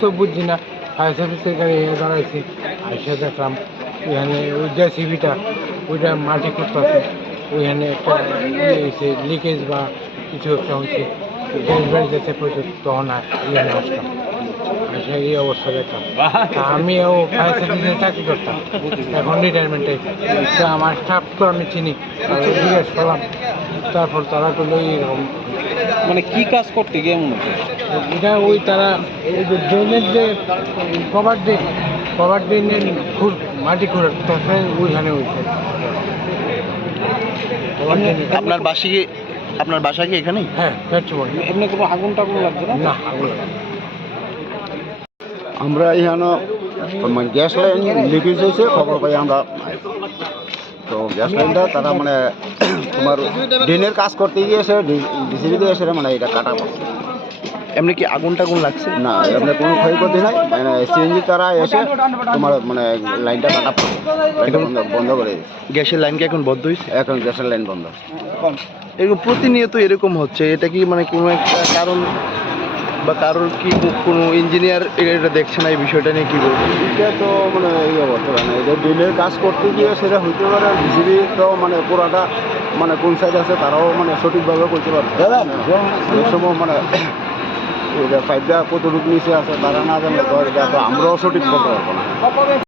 তো বুঝছি না, ফায়ার সার্ভিসের গাড়ি দাঁড়াইছি, আইসা দেখলাম ওইখানে ওই জেসিবিটা ওইটা মাটি করতেছে, ওইখানে একটা লিকেজ বা কিছু একটা হয়েছে, গ্যাস বাড়ি যেতে প্রচুর, তখন এখানে আসলাম, আসে এই অবস্থা দেখলাম। তা আমিও ফায়ার সার্ভিসে চাকরি করতাম, এখন রিটায়ারমেন্টে। আমার স্টাফ তো আমি চিনি, তাদের জিজ্ঞেস করলাম, তারপর তারা করলো এইরকম। মানে কি কাজ করতে গিয়ে মনে হচ্ছে? এটা ওই তারা ওই যে ড্রেনের যে কভার ড্রেনের মাটি খুঁড়তে ওইখানে হয়েছে। আপনার বাসা কি এখানেই? হ্যাঁ, পেট্রোল। এমনি কোনো আগুন টাগুন লাগছে না? না, আগুন লাগে না। আমরা এখানে গ্যাস লাইন লিকেজ হয়েছে, খবর পাই আমরা। তো গ্যাস লাইনটা তারা মানে তোমার ড্রেনের কাজ করতে গিয়েছে, ডিসিবিতে এসে মানে এটা কাটা পড়ছে। এমনি কি আগুন টাগুন লাগছে? না, এমনি কোনো ক্ষয়ক্ষতি নাই, মানে সিএনজি তারা এসে তোমার মানে লাইনটা কাটা পড়ছে, লাইনটা বন্ধ করে দিয়েছে। গ্যাসের লাইন কি এখন বন্ধ হয়েছে? এখন গ্যাসের লাইন বন্ধ। এরকম প্রতিনিয়ত এরকম হচ্ছে, এটা কি মানে কোনো একটা কারণ বা কারোর কি কোনো ইঞ্জিনিয়ার এটা দেখছে না এই বিষয়টা নিয়ে? কী বলবো, এটা তো মানে এই অবস্থা না, এটা ড্রেনের কাজ করতে গিয়ে সেটা হইতে পারে। ডিসিবি তো মানে পুরাটা মানে কোন সাইড আছে তারাও মানে সঠিকভাবে করতে পারবে। অনেক সময় মানে এটা পাইপটা কতটুকু নিচে আছে তারা না জানলে তো এটা তো আমরাও সঠিক বলতে পারবো না।